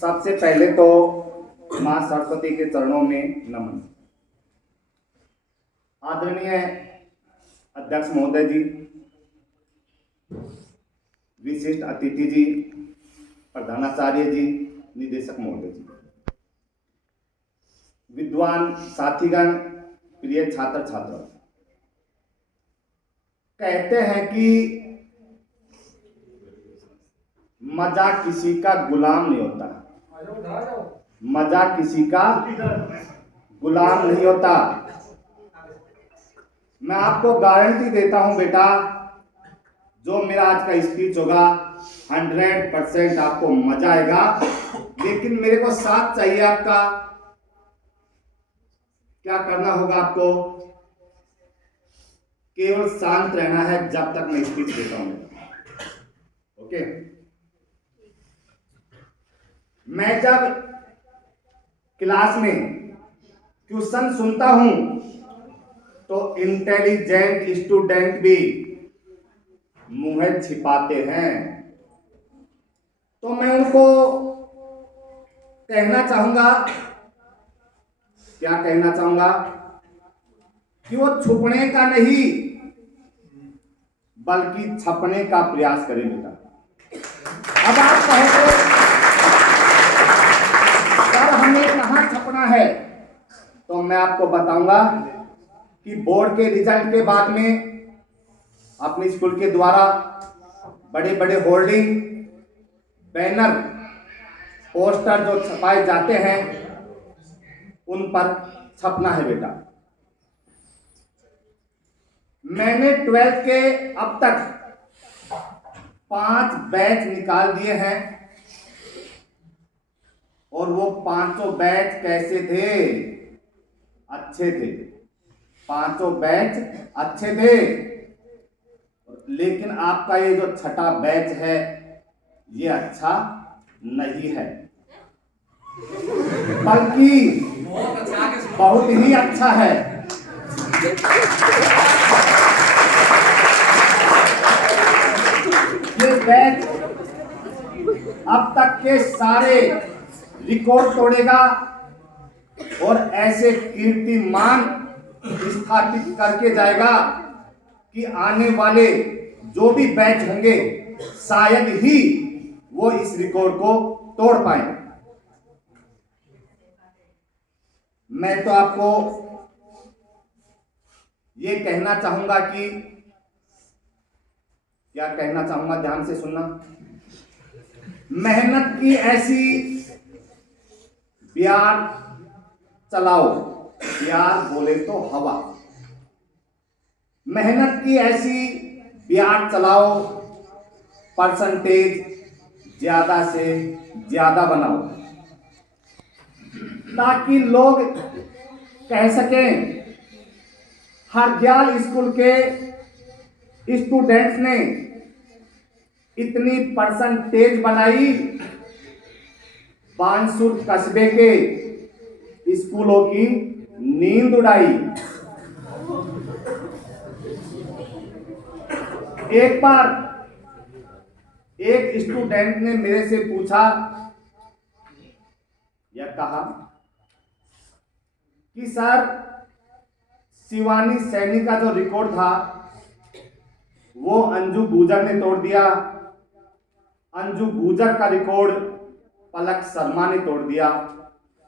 सबसे पहले तो मां सरस्वती के चरणों में नमन। आदरणीय अध्यक्ष महोदय जी, विशिष्ट अतिथि जी, प्रधानाचार्य जी, निदेशक महोदय जी, विद्वान साथीगण, प्रिय छात्र छात्रा, कहते हैं कि मजाक किसी का गुलाम नहीं होता, मजाक किसी का गुलाम नहीं होता। मैं आपको गारंटी देता हूं बेटा, जो मेरा आज का स्पीच होगा 100% आपको मजा आएगा, लेकिन मेरे को साथ चाहिए आपका। क्या करना होगा आपको? केवल शांत रहना है जब तक मैं स्पीच देता हूं। ओके? मैं जब क्लास में क्वेश्चन सुनता हूं तो इंटेलिजेंट स्टूडेंट भी मुंह छिपाते हैं, तो मैं उनको कहना चाहूंगा, क्या कहना चाहूंगा, कि वो छुपने का नहीं बल्कि छपने का प्रयास करें बेटा। अब आप कहोगे सर हमें कहां छपना है, तो मैं आपको बताऊंगा कि बोर्ड के रिजल्ट के बाद में अपने स्कूल के द्वारा बड़े बड़े होर्डिंग, बैनर, पोस्टर जो छपाए जाते हैं उन पर छपना है बेटा। मैंने 12th के अब तक 5 बैच निकाल दिए हैं, और वो 5 बैच कैसे थे? अच्छे थे। 5 बैच अच्छे थे, लेकिन आपका ये जो छठा बैच है ये अच्छा नहीं है, बल्कि बहुत ही अच्छा है। ये बैच अब तक के सारे रिकॉर्ड तोड़ेगा और ऐसे कीर्तिमान स्थापित करके जाएगा कि आने वाले जो भी बैच होंगे शायद ही वो इस रिकॉर्ड को तोड़ पाए। मैं तो आपको ये कहना चाहूंगा कि, क्या कहना चाहूंगा, ध्यान से सुनना। मेहनत की ऐसी प्यार चलाओ, प्यार बोले तो हवा, मेहनत की ऐसी प्यार चलाओ, परसेंटेज ज्यादा से ज्यादा बनाओ, ताकि लोग कह सकें हरग्याल स्कूल के स्टूडेंट्स ने इतनी परसेंटेज बनाई, बानसूर कस्बे के स्कूलों की नींद उड़ाई। एक बार एक स्टूडेंट ने मेरे से पूछा या कहा कि सर शिवानी सैनी का जो रिकॉर्ड था वो अंजू गुजर ने तोड़ दिया, अंजू गुजर का रिकॉर्ड पलक शर्मा ने तोड़ दिया,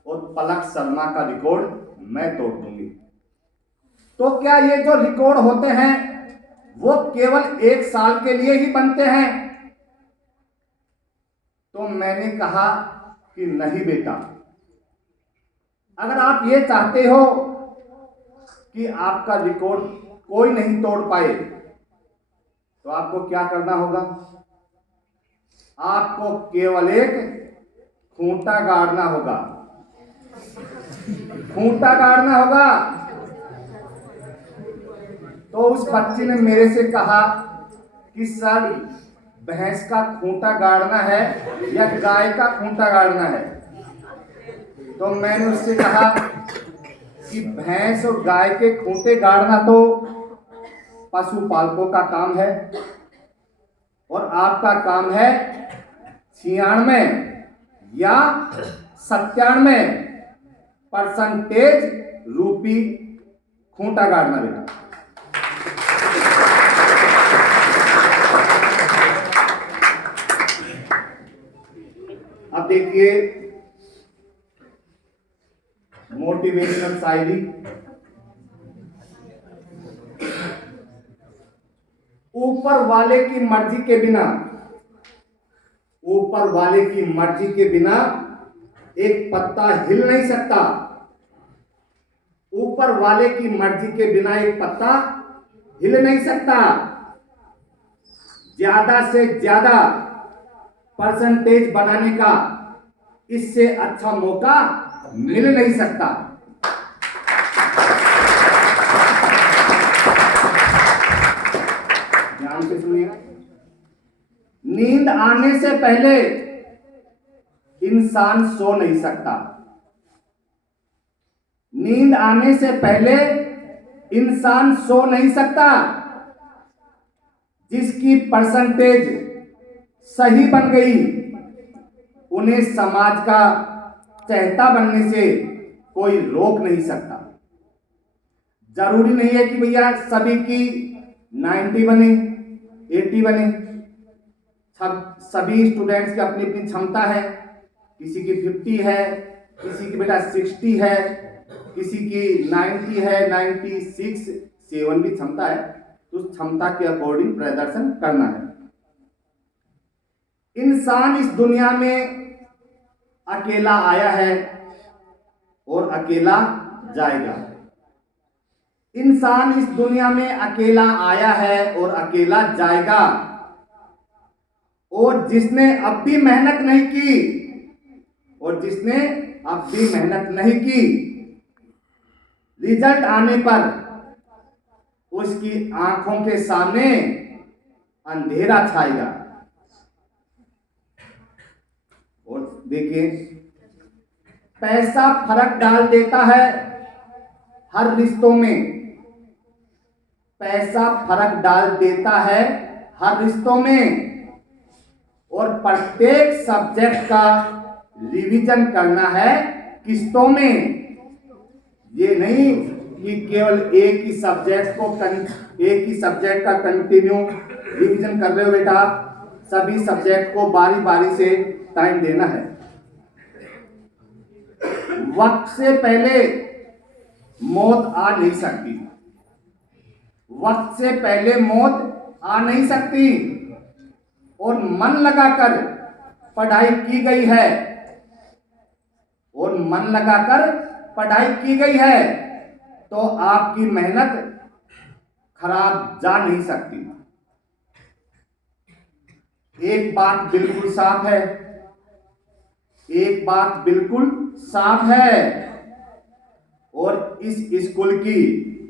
और पलक शर्मा का रिकॉर्ड मैं तोड़ दूंगी। तो क्या ये जो रिकॉर्ड होते हैं वो केवल 1 साल के लिए ही बनते हैं? तो मैंने कहा कि नहीं बेटा, अगर आप ये चाहते हो कि आपका रिकॉर्ड कोई नहीं तोड़ पाए तो आपको क्या करना होगा? आपको केवल एक खूंटा गाड़ना होगा, खूंटा गाड़ना होगा। तो उस बच्ची ने मेरे से कहा कि सर भैंस का खूंटा गाड़ना है या गाय का खूंटा गाड़ना है? तो मैंने उससे कहा कि भैंस और गाय के खूंटे गाड़ना तो पशुपालकों का काम है, और आपका काम है 96 या 97% रूपी खूंटा गाड़ना बेटा। अब देखिए मोटिवेशनल शायरी। ऊपर वाले की मर्जी के बिना, ऊपर वाले की मर्जी के बिना एक पत्ता हिल नहीं सकता। ऊपर वाले की मर्जी के बिना एक पत्ता हिल नहीं सकता। ज्यादा से ज्यादा परसेंटेज बनाने का इससे अच्छा मौका मिल नहीं सकता। ध्यान से सुनिए। नींद आने से पहले इंसान सो नहीं सकता। नींद आने से पहले इंसान सो नहीं सकता। जिसकी परसेंटेज सही बन गई उन्हें समाज का चहेता बनने से कोई रोक नहीं सकता। जरूरी नहीं है कि भैया सभी की 90 बने, 80 बने। सभी स्टूडेंट्स की अपनी अपनी क्षमता है। किसी की 50 है, किसी की बेटा 60 है, किसी की 90 है, 96, 7 भी क्षमता है। तो उस क्षमता के अकॉर्डिंग प्रदर्शन करना है। इंसान इस दुनिया में अकेला आया है और अकेला जाएगा। इंसान इस दुनिया में अकेला आया है और अकेला जाएगा। और जिसने अब भी मेहनत नहीं की, और जिसने अब भी मेहनत नहीं की, रिजल्ट आने पर उसकी आंखों के सामने अंधेरा छाएगा। और देखिए, पैसा फर्क डाल देता है हर रिश्तों में। पैसा फर्क डाल देता है हर रिश्तों में। और प्रत्येक सब्जेक्ट का रिवीजन करना है किस्तों में। ये नहीं कि केवल एक ही सब्जेक्ट का कंटिन्यू रिवीजन कर रहे हो बेटा। सभी सब्जेक्ट को बारी बारी से टाइम देना है। वक्त से पहले मौत आ नहीं सकती। वक्त से पहले मौत आ नहीं सकती। और मन लगाकर पढ़ाई की गई है, और मन लगाकर पढ़ाई की गई है तो आपकी मेहनत खराब जा नहीं सकती। एक बात बिल्कुल साफ है, एक बात बिल्कुल साफ है, और इस स्कूल की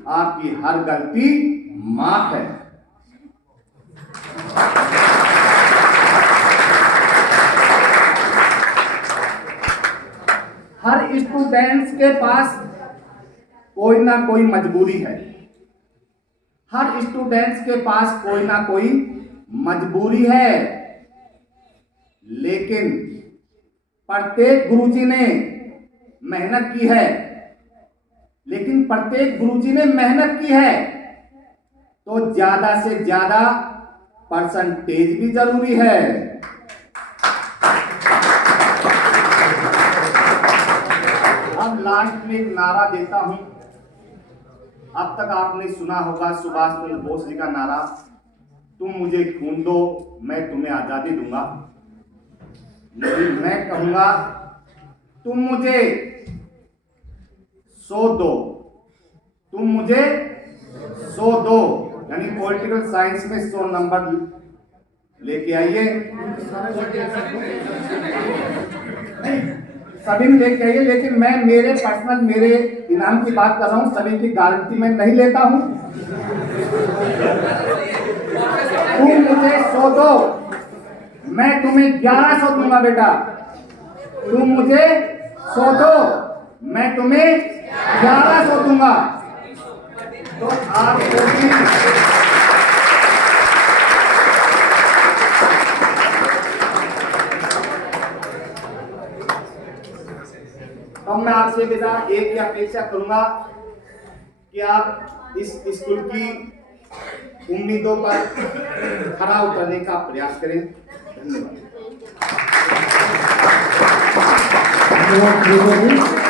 आपकी हर गलती माफ है। हर स्टूडेंट्स के पास कोई ना कोई मजबूरी है। हर स्टूडेंट्स के पास कोई ना कोई मजबूरी है। लेकिन प्रत्येक गुरुजी ने मेहनत की है। लेकिन प्रत्येक गुरुजी ने मेहनत की है तो ज्यादा से ज्यादा परसेंटेज भी जरूरी है। अब लास्ट में एक नारा देता हूं। अब तक आपने सुना होगा सुभाष चंद्र बोस जी का नारा, तुम मुझे खून दो मैं तुम्हें आजादी दूंगा। लेकिन मैं कहूंगा तुम मुझे 100 दो, तुम मुझे 100 दो। यानी पॉलिटिकल साइंस में 100 नंबर लेके आइए। सभी में लेके आइए। लेकिन मैं मेरे पर्सनल मेरे इनाम की बात कर रहा हूं। सभी की गारंटी मैं नहीं लेता हूं। तुम मुझे 100 दो मैं तुम्हें 1100 दूंगा बेटा। तुम मुझे 100 दो मैं तुम्हें 1100 दूंगा। तो आपको अब मैं आपसे बेटा एक ही अपेक्षा करूंगा कि आप इस स्कूल की उम्मीदों पर खरा उतरने का प्रयास करें। धन्यवाद।